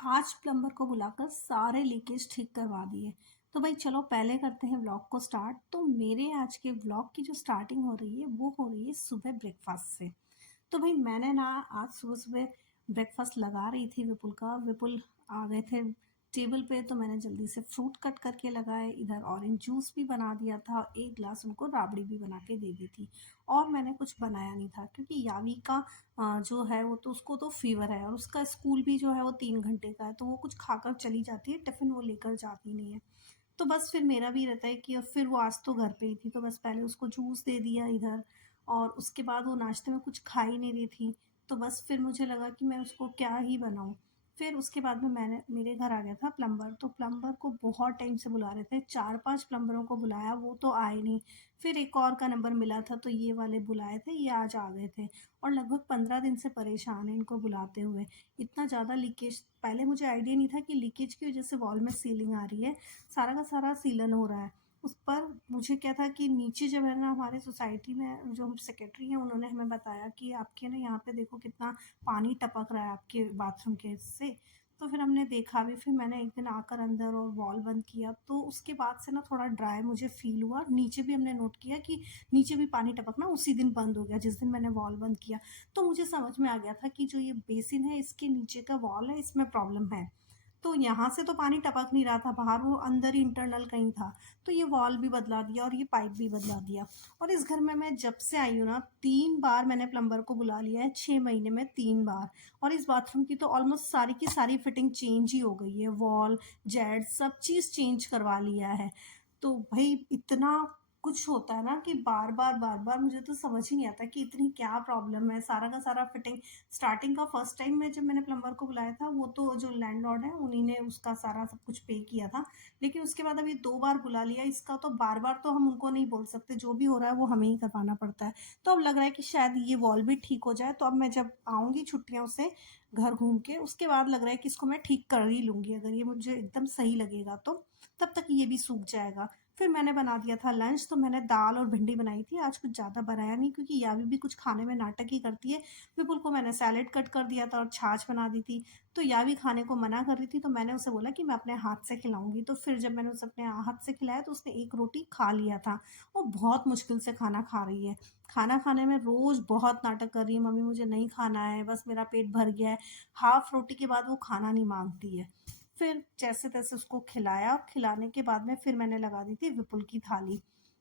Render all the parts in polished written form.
आज प्लम्बर को बुलाकर सारे लीकेज ठीक करवा दिए। तो भाई चलो पहले करते हैं व्लॉग को स्टार्ट। तो मेरे आज के व्लॉग की जो स्टार्टिंग हो रही है वो हो रही है सुबह ब्रेकफास्ट से। तो भाई मैंने ना आज सुबह सुबह ब्रेकफास्ट लगा रही थी विपुल का। विपुल आ गए थे टेबल पे तो मैंने जल्दी से फ्रूट कट करके लगाए, इधर ऑरेंज जूस भी बना दिया था, एक ग्लास उनको राबड़ी भी बना के दे दी थी। और मैंने कुछ बनाया नहीं था क्योंकि यावी का जो है वो तो उसको तो फीवर है और उसका स्कूल भी जो है वो 3 घंटे का है, तो वो कुछ खाकर चली जाती है, टिफ़िन वो लेकर जाती नहीं है। तो बस फिर मेरा भी रहता है कि अब फिर वो आज तो घर पे ही थी तो बस पहले उसको जूस दे दिया इधर। और उसके बाद वो नाश्ते में कुछ खा ही नहीं रही थी, तो बस फिर मुझे लगा कि मैं उसको क्या ही बनाऊँ। फिर उसके बाद में मैंने मेरे घर आ गया था प्लम्बर, तो प्लम्बर को बहुत टाइम से बुला रहे थे, 4-5 प्लम्बरों को बुलाया वो तो आए नहीं। फिर एक और का नंबर मिला था तो ये वाले बुलाए थे, ये आज आ गए थे। और लगभग 15 दिन से परेशान हैं इनको बुलाते हुए। इतना ज़्यादा लीकेज, पहले मुझे आइडिया नहीं था कि लीकेज की वजह से वॉल में सीलिंग आ रही है, सारा का सारा सीलन हो रहा है। उस पर मुझे क्या था कि नीचे जब है ना हमारे सोसाइटी में जो सेक्रेटरी हैं उन्होंने हमें बताया कि आपके ना यहाँ पे देखो कितना पानी टपक रहा है आपके बाथरूम के से। तो फिर हमने देखा भी, फिर मैंने एक दिन आकर अंदर और वॉल बंद किया, तो उसके बाद से ना थोड़ा ड्राई मुझे फील हुआ। नीचे भी हमने नोट किया कि नीचे भी पानी टपकना उसी दिन बंद हो गया जिस दिन मैंने वॉल बंद किया। तो मुझे समझ में आ गया था कि जो ये बेसिन है इसके नीचे का वॉल है इसमें प्रॉब्लम है। तो यहाँ से तो पानी टपक नहीं रहा था बाहर, वो अंदर ही इंटरनल कहीं था। तो ये वॉल भी बदला दिया और ये पाइप भी बदला दिया। और इस घर में मैं जब से आई हूँ ना 3 बार मैंने प्लम्बर को बुला लिया है, 6 महीने में 3 बार। और इस बाथरूम की तो ऑलमोस्ट सारी की सारी फिटिंग चेंज ही हो गई है, वॉल जेड सब चीज़ चेंज करवा लिया है। तो भाई इतना कुछ होता है ना कि बार बार बार बार मुझे तो समझ ही नहीं आता कि इतनी क्या प्रॉब्लम है। सारा का सारा फिटिंग स्टार्टिंग का फर्स्ट टाइम में जब मैंने प्लम्बर को बुलाया था वो तो जो लैंडलॉर्ड है उन्हीं ने उसका सारा सब कुछ पे किया था। लेकिन उसके बाद अभी 2 बार बुला लिया इसका, तो बार बार तो हम उनको नहीं बोल सकते, जो भी हो रहा है वो हमें ही करवाना पड़ता है। तो अब लग रहा है कि शायद ये वॉल भी ठीक हो जाए, तो अब मैं जब आऊँगी छुट्टियों से घर घूम के उसके बाद लग रहा है कि इसको मैं ठीक कर ही लूँगी, अगर ये मुझे एकदम सही लगेगा तो। तब तक ये भी सूख जाएगा। फिर मैंने बना दिया था लंच, तो मैंने दाल और भिंडी बनाई थी, आज कुछ ज़्यादा बनाया नहीं क्योंकि यावी भी कुछ खाने में नाटक ही करती है। विपुल को मैंने सैलेड कट कर दिया था और छाछ बना दी थी। तो यावी खाने को मना कर रही थी तो मैंने उसे बोला कि मैं अपने हाथ से खिलाऊंगी, तो फिर जब मैंने उसे अपने हाथ से खिलाया तो उसने एक रोटी खा लिया था। वो बहुत मुश्किल से खाना खा रही है। खाना खाने में रोज़ बहुत नाटक कर रही है, मम्मी मुझे नहीं खाना है, बस मेरा पेट भर गया है। हाफ रोटी के बाद वो खाना नहीं मांगती है। फिर जैसे तैसे उसको खिलाया, खिलाने के बाद में फिर मैंने लगा दी थी विपुल की थाली।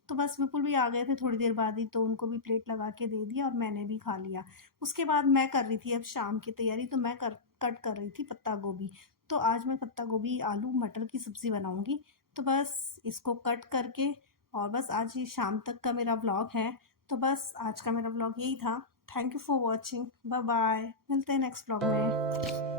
तो बस विपुल भी आ गए थे थोड़ी देर बाद ही, तो उनको भी प्लेट लगा के दे दिया और मैंने भी खा लिया। उसके बाद मैं कर रही थी अब शाम की तैयारी, तो मैं कट कर रही थी पत्ता गोभी। तो आज मैं पत्ता गोभी आलू मटर की सब्ज़ी बनाऊंगी। तो बस इसको कट करके, और बस आज ये शाम तक का मेरा व्लॉग है। तो बस आज का मेरा व्लॉग यही था। Thank you for watching, bye bye, मिलते हैं नेक्स्ट व्लॉग में।